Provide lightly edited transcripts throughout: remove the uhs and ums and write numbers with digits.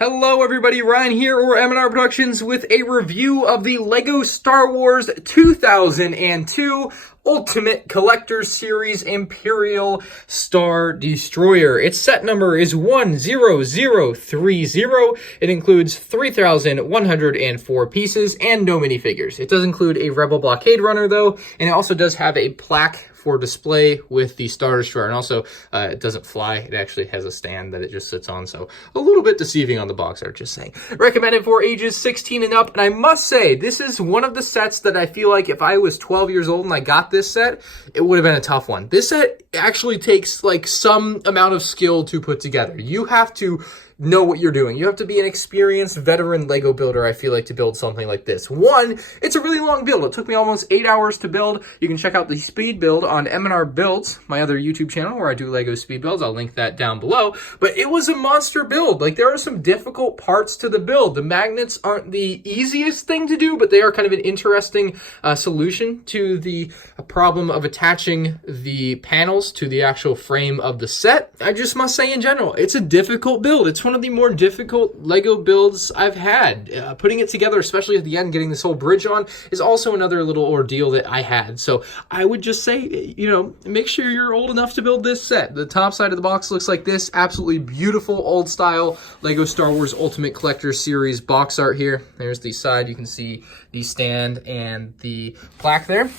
Hello everybody, Ryan here, or M&R Productions, with a review of the LEGO Star Wars 2002 Ultimate Collector Series Imperial Star Destroyer. Its set number is 10030. It includes 3,104 pieces and no minifigures. It does include a Rebel Blockade Runner though, and it also does have a plaque for display with the Star Destroyer, and also it doesn't fly. It actually has a stand that it just sits on, so a little bit deceiving on the box art, just saying. Recommended for ages 16 and up, and I must say, this is one of the sets that I feel like if I was 12 years old and I got this set, it would have been a tough one. This set actually takes like some amount of skill to put together. You have to know what you're doing. You have to be an experienced veteran Lego builder, I feel like, to build something like this. One, it's a really long build. It took me almost 8 hours to build. You can check out the speed build on M&R Builds, my other YouTube channel where I do Lego speed builds. I'll link that down below. But it was a monster build. Like, there are some difficult parts to the build. The magnets aren't the easiest thing to do, but they are kind of an interesting solution to the problem of attaching the panels to the actual frame of the set. I just must say, in general, it's a difficult build. It's one of the more difficult Lego builds I've had. Putting it together, especially at the end, getting this whole bridge on, is also another little ordeal that I had. So I would just say, you know, make sure you're old enough to build this set. The top side of the box looks like this. Absolutely beautiful old style Lego Star Wars Ultimate Collector Series box art here. There's the side. You can see the stand and the plaque there.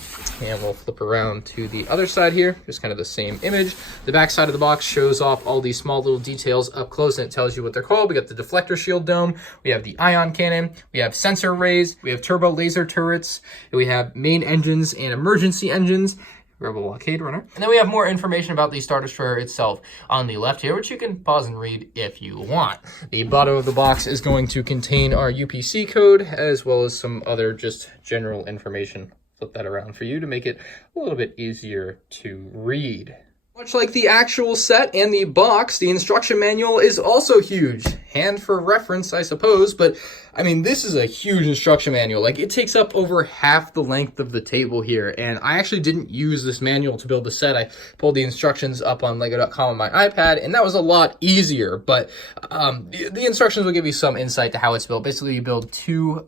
And we'll flip around to the other side here. Just kind of the same image. The back side of the box shows off all these small little details up close, and it tells you what they're called. We got the deflector shield dome, we have the ion cannon, we have sensor rays, we have turbo laser turrets, we have main engines and emergency engines, Rebel Blockade Runner. And then we have more information about the Star Destroyer itself on the left here, which you can pause and read if you want. The bottom of the box is going to contain our UPC code, as well as some other just general information. Flip that around for you to make it a little bit easier to read. Much like the actual set and the box, the instruction manual is also huge. And for reference, I suppose, but I mean, this is a huge instruction manual. Like, it takes up over half the length of the table here, and I actually didn't use this manual to build the set. I pulled the instructions up on lego.com on my iPad, and that was a lot easier, but the instructions will give you some insight to how it's built. Basically, you build two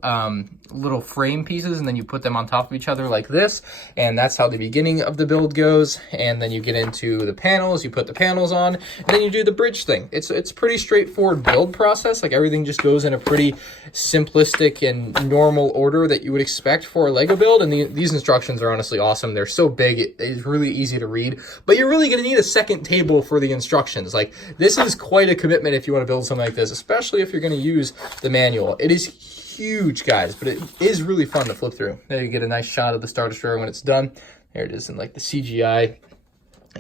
little frame pieces, and then you put them on top of each other like this, and that's how the beginning of the build goes. And then you get into the panels, you put the panels on, and then you do the bridge thing. It's pretty straightforward build process. Like, everything just goes in a pretty simplistic and normal order that you would expect for a Lego build, and these instructions are honestly awesome. They're so big, it's really easy to read, but you're really going to need a second table for the instructions. Like, this is quite a commitment if you want to build something like this, especially if you're going to use the manual. It is huge, guys, but it is really fun to flip through. There you get a nice shot of the Star Destroyer when it's done. There it is in like the CGI.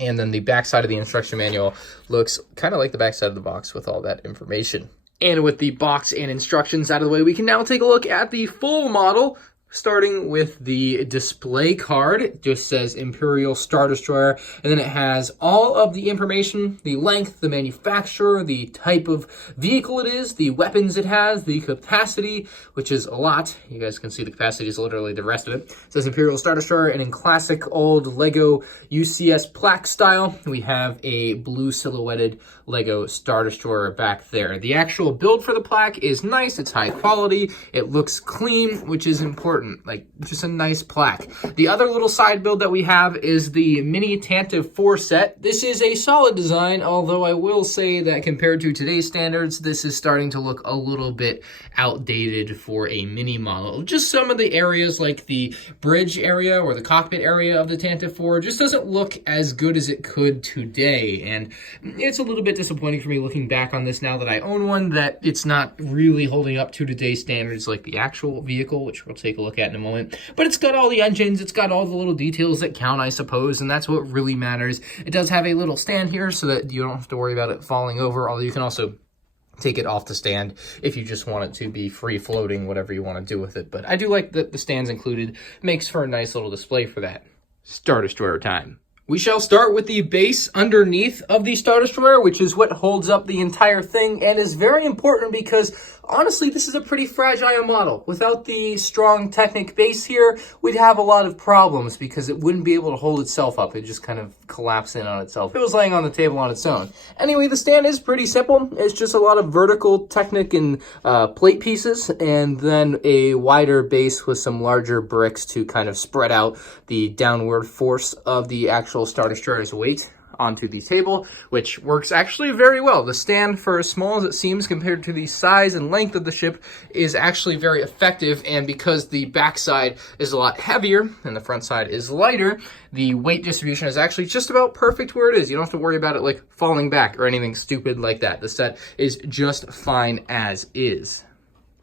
And then the back side of the instruction manual looks kind of like the back side of the box with all that information. And with the box and instructions out of the way, we can now take a look at the full model, starting with the display card. It just says Imperial Star Destroyer, and then it has all of the information: the length, the manufacturer, the type of vehicle it is, the weapons it has, the capacity, which is a lot. You guys can see the capacity is literally the rest of it. It says Imperial Star Destroyer, and in classic old Lego UCS plaque style, we have a blue silhouetted Lego Star Destroyer back there. The actual build for the plaque is nice. It's high quality. It looks clean, which is important. Like, just a nice plaque. The other little side build that we have is the Mini Tantive IV set. This is a solid design, although I will say that compared to today's standards, this is starting to look a little bit outdated for a mini model. Just some of the areas, like the bridge area or the cockpit area of the Tantive IV, just doesn't look as good as it could today, and it's a little bit disappointing for me looking back on this now that I own one, that it's not really holding up to today's standards like the actual vehicle, which we'll take a look at in a moment. But it's got all the engines, it's got all the little details that count, I suppose, and that's what really matters. It does have a little stand here so that you don't have to worry about it falling over, although you can also take it off the stand if you just want it to be free floating, whatever you want to do with it. But I do like that the stand's included. Makes for a nice little display for that. Star Destroyer time. We shall start with the base underneath of the Star Destroyer, which is what holds up the entire thing and is very important because, honestly, this is a pretty fragile model. Without the strong Technic base here, we'd have a lot of problems because it wouldn't be able to hold itself up. It'd just kind of collapse in on itself. It was laying on the table on its own. Anyway, the stand is pretty simple. It's just a lot of vertical Technic and plate pieces, and then a wider base with some larger bricks to kind of spread out the downward force of the actual Star Destroyer's weight onto the table, which works actually very well. The stand, for as small as it seems compared to the size and length of the ship, is actually very effective, and because the backside is a lot heavier and the front side is lighter, the weight distribution is actually just about perfect where it is. You don't have to worry about it like falling back or anything stupid like that. The set is just fine as is.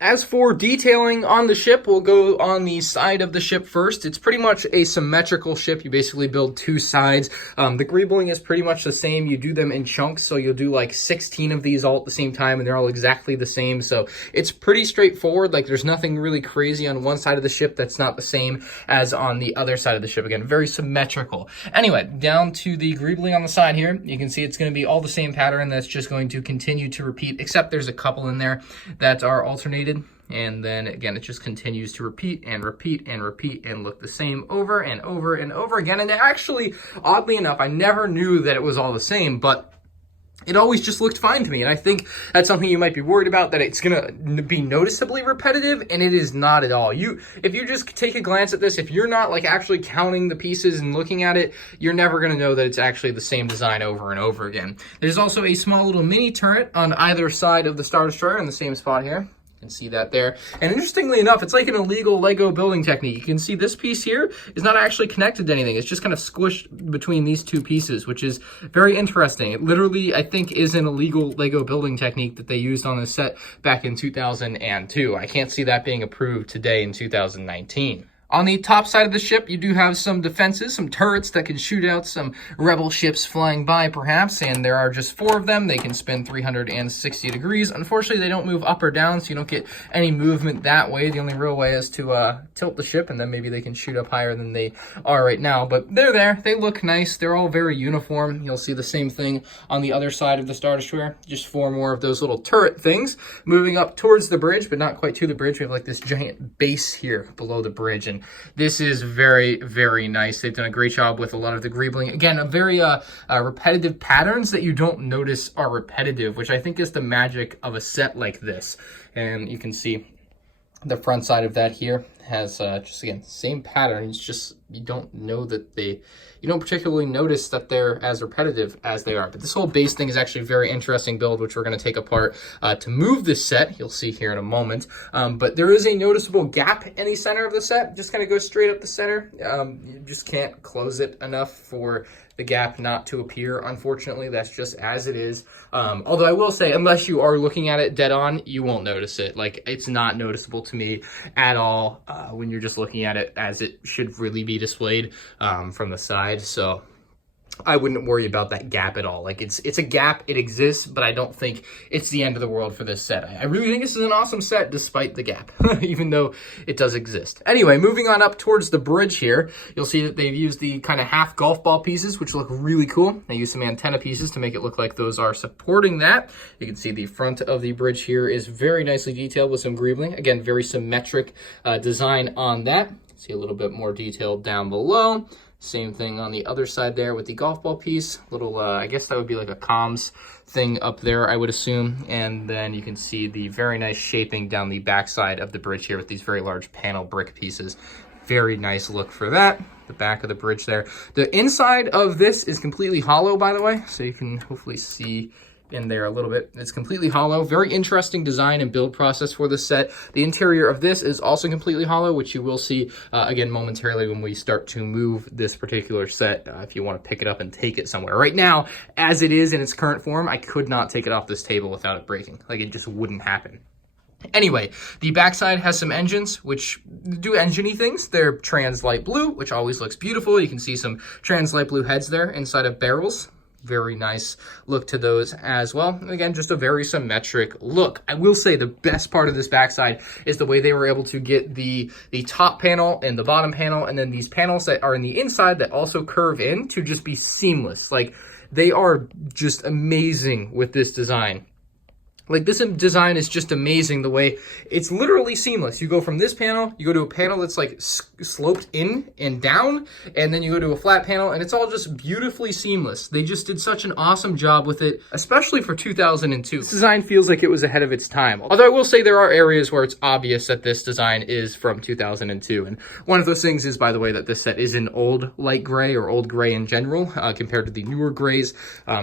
As for detailing on the ship, we'll go on the side of the ship first. It's pretty much a symmetrical ship. You basically build two sides. The greebling is pretty much the same. You do them in chunks, so you'll do like 16 of these all at the same time, and they're all exactly the same. So it's pretty straightforward. Like, there's nothing really crazy on one side of the ship that's not the same as on the other side of the ship. Again, very symmetrical. Anyway, down to the greebling on the side here. You can see it's going to be all the same pattern that's just going to continue to repeat, except there's a couple in there that are alternated. And then again, it just continues to repeat and repeat and repeat and look the same over and over and over again. And actually, oddly enough, I never knew that it was all the same, but it always just looked fine to me. And I think that's something you might be worried about, that it's going to be noticeably repetitive, and it is not at all. If you just take a glance at this, if you're not like actually counting the pieces and looking at it, you're never going to know that it's actually the same design over and over again. There's also a small little mini turret on either side of the Star Destroyer in the same spot here. You can see that there. And interestingly enough, it's like an illegal Lego building technique. You can see this piece here is not actually connected to anything. It's just kind of squished between these two pieces, which is very interesting. It literally, I think, is an illegal Lego building technique that they used on this set back in 2002. I can't see that being approved today in 2019. On the top side of the ship, you do have some defenses, some turrets that can shoot out some rebel ships flying by, perhaps, and there are just 4 of them. They can spin 360 degrees. Unfortunately, they don't move up or down, so you don't get any movement that way. The only real way is to tilt the ship, and then maybe they can shoot up higher than they are right now. But they're there. They look nice. They're all very uniform. You'll see the same thing on the other side of the Star Destroyer. Just 4 more of those little turret things moving up towards the bridge, but not quite to the bridge. We have like this giant base here below the bridge, and this is very, very nice. They've done a great job with a lot of the greebling. Again, a very repetitive patterns that you don't notice are repetitive, which I think is the magic of a set like this. And you can see the front side of that here has just, again, same pattern. It's just, you don't know that you don't particularly notice that they're as repetitive as they are. But this whole base thing is actually a very interesting build, which we're going to take apart to move this set. You'll see here in a moment. But there is a noticeable gap in the center of the set. Just kind of goes straight up the center. You just can't close it enough for the gap not to appear. Unfortunately, that's just as it is. Although I will say, unless you are looking at it dead on, you won't notice it. Like, it's not noticeable to me at all when you're just looking at it as it should really be displayed from the side. So I wouldn't worry about that gap at all. Like, it's a gap, it exists, but I don't think it's the end of the world for this set. I really think this is an awesome set despite the gap, even though it does exist. Anyway, moving on up towards the bridge here, you'll see that they've used the kind of half golf ball pieces, which look really cool. They use some antenna pieces to make it look like those are supporting that. You can see the front of the bridge here is very nicely detailed with some greebling. Again, very symmetric design on that. See a little bit more detail down below. Same thing on the other side there with the golf ball piece. Little, I guess that would be like a comms thing up there, I would assume. And then you can see the very nice shaping down the backside of the bridge here with these very large panel brick pieces. Very nice look for that. The back of the bridge there. The inside of this is completely hollow, by the way, so you can hopefully see in there a little bit. It's completely hollow. Very interesting design and build process for this set. The interior of this is also completely hollow, which you will see again momentarily when we start to move this particular set if you want to pick it up and take it somewhere. Right now, as it is in its current form, I could not take it off this table without it breaking. Like, it just wouldn't happen. Anyway, the backside has some engines which do engine-y things. They're trans light blue, which always looks beautiful. You can see some trans light blue heads there inside of barrels. Very nice look to those as well. And again, just a very symmetric look. I will say the best part of this backside is the way they were able to get the top panel and the bottom panel, and then these panels that are in the inside that also curve in to just be seamless. Like, they are just amazing with this design. Like, this design is just amazing the way it's literally seamless. You go from this panel, you go to a panel that's like sloped in and down, and then you go to a flat panel, and it's all just beautifully seamless. They just did such an awesome job with it, especially for 2002. This design feels like it was ahead of its time. Although I will say there are areas where it's obvious that this design is from 2002. And one of those things is, by the way, that this set is an old light gray or old gray in general compared to the newer grays.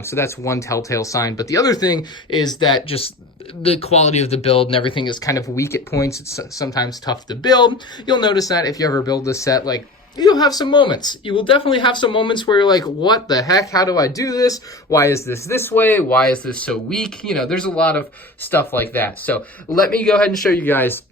So that's one telltale sign. But the other thing is that just the quality of the build and everything is kind of weak at points. It's sometimes tough to build. You'll notice that if you ever build this set, like, you'll have some moments. You will definitely have some moments where you're like, what the heck? How do I do this? Why is this way? Why is this so weak? You know, there's a lot of stuff like that. So let me go ahead and show you guys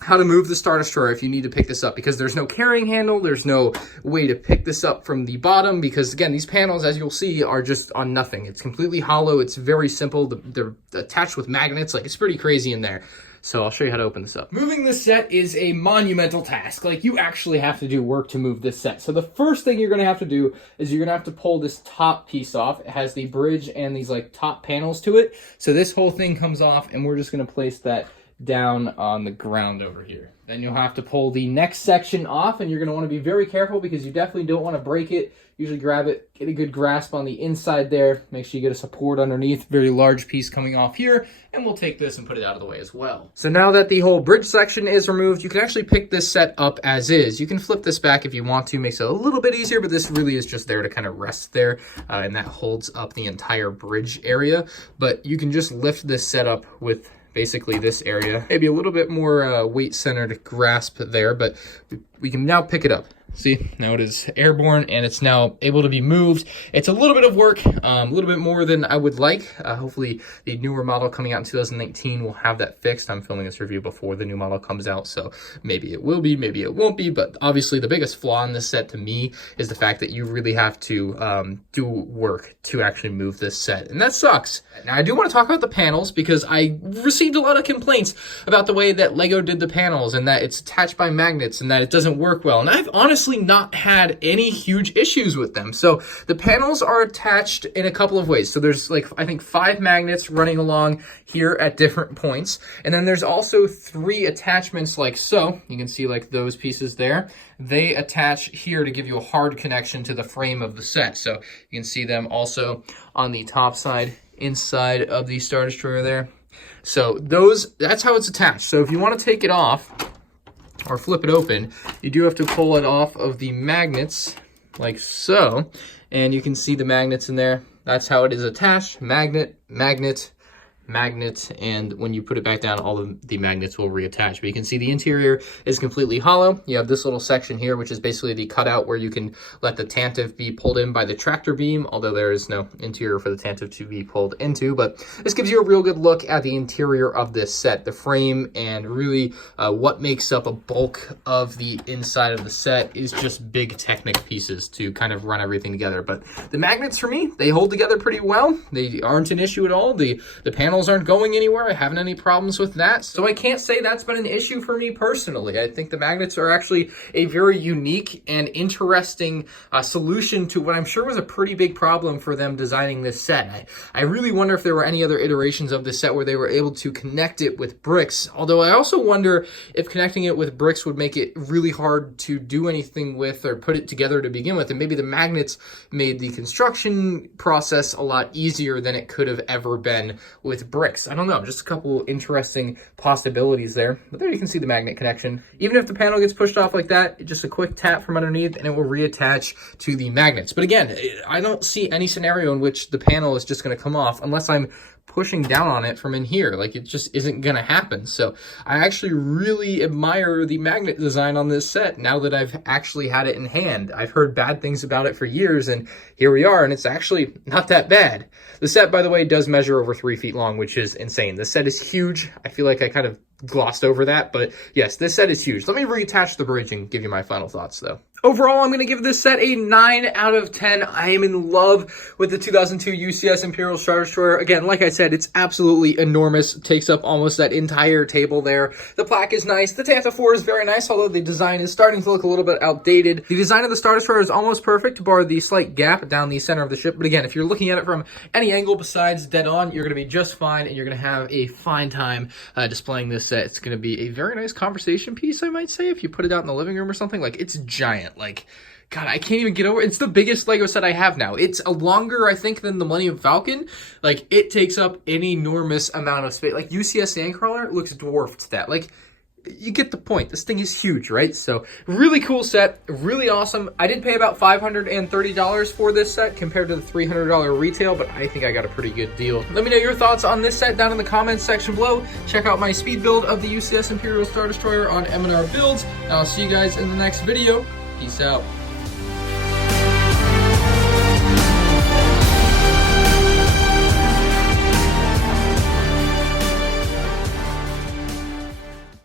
how to move the Star Destroyer if you need to pick this up, because there's no carrying handle. There's no way to pick this up from the bottom, because again, these panels, as you'll see, are just on nothing. It's completely hollow. It's very simple. They're attached with magnets. Like, it's pretty crazy in there. So I'll show you how to open this up. Moving this set is a monumental task. Like, you actually have to do work to move this set. So the first thing you're going to have to do is you're going to have to pull this top piece off. It has the bridge and these like top panels to it. So this whole thing comes off, and we're just going to place that down on the ground over here. Then you'll have to pull the next section off, and you're going to want to be very careful because you definitely don't want to break it. Usually grab it, get a good grasp on the inside there. Make sure you get a support underneath. Very large piece coming off here, and we'll take this and put it out of the way as well. So now that the whole bridge section is removed, you can actually pick this set up as is. You can flip this back if you want to, makes it a little bit easier, but this really is just there to kind of rest there, and that holds up the entire bridge area. But you can just lift this set up with basically this area, maybe a little bit more weight centered grasp there, but we can now pick it up. See, now it is airborne and it's now able to be moved. It's a little bit of work, a little bit more than I would like. Hopefully the newer model coming out in 2019 will have that fixed. I'm filming this review before the new model comes out, so maybe it will be, maybe it won't be. But obviously the biggest flaw in this set to me is the fact that you really have to do work to actually move this set, and that sucks. Now I do want to talk about the panels because I received a lot of complaints about the way that Lego did the panels and that it's attached by magnets and that it doesn't work well. And I've honestly not had any huge issues with them. So the panels are attached in a couple of ways. So there's like, I think 5 magnets running along here at different points. And then there's also 3 attachments like so. You can see like those pieces there. They attach here to give you a hard connection to the frame of the set. So you can see them also on the top side, inside of the Star Destroyer there. So that's how it's attached. So if you want to take it off or flip it open, you do have to pull it off of the magnets like so, and you can see the magnets in there. That's how it is attached. Magnet, magnet, magnet, and when you put it back down, all of the magnets will reattach. But you can see the interior is completely hollow. You have this little section here, which is basically the cutout where you can let the Tantive be pulled in by the tractor beam, although there is no interior for the Tantive to be pulled into. But this gives you a real good look at the interior of this set, the frame, and really what makes up a bulk of the inside of the set is just big Technic pieces to kind of run everything together. But the magnets, for me, they hold together pretty well. They aren't an issue at all. The panels aren't going anywhere. I haven't any problems with that. So I can't say that's been an issue for me personally. I think the magnets are actually a very unique and interesting solution to what I'm sure was a pretty big problem for them designing this set. I really wonder if there were any other iterations of this set where they were able to connect it with bricks. Although I also wonder if connecting it with bricks would make it really hard to do anything with or put it together to begin with. And maybe the magnets made the construction process a lot easier than it could have ever been with bricks. I don't know, just a couple interesting possibilities there. But there you can see the magnet connection. Even if the panel gets pushed off like that, just a quick tap from underneath and it will reattach to the magnets. But again, I don't see any scenario in which the panel is just going to come off unless I'm pushing down on it from in here. Like, it just isn't gonna happen. So I actually really admire the magnet design on this set now that I've actually had it in hand. I've heard bad things about it for years, and here we are, and it's actually not that bad. The set, by the way, does measure over 3 feet long, which is insane. The set is huge. I feel like I kind of glossed over that, but yes, this set is huge. Let me reattach the bridge and give you my final thoughts though. Overall, I'm going to give this set a 9 out of 10. I am in love with the 2002 UCS Imperial Star Destroyer. Again, like I said, it's absolutely enormous. It takes up almost that entire table there. The plaque is nice. The Tantive IV is very nice, although the design is starting to look a little bit outdated. The design of the Star Destroyer is almost perfect, bar the slight gap down the center of the ship. But again, if you're looking at it from any angle besides dead on, you're going to be just fine, and you're going to have a fine time displaying this set. It's going to be a very nice conversation piece, I might say, if you put it out in the living room or something. Like, it's giant. Like, God, I can't even get over it. It's the biggest Lego set I have now. It's a longer, I think, than the Millennium Falcon. Like, it takes up an enormous amount of space. Like, UCS Sandcrawler looks dwarfed to that. Like, you get the point. This thing is huge, right? So, really cool set. Really awesome. I did pay about $530 for this set compared to the $300 retail, but I think I got a pretty good deal. Let me know your thoughts on this set down in the comments section below. Check out my speed build of the UCS Imperial Star Destroyer on M&R Builds, and I'll see you guys in the next video. Peace out.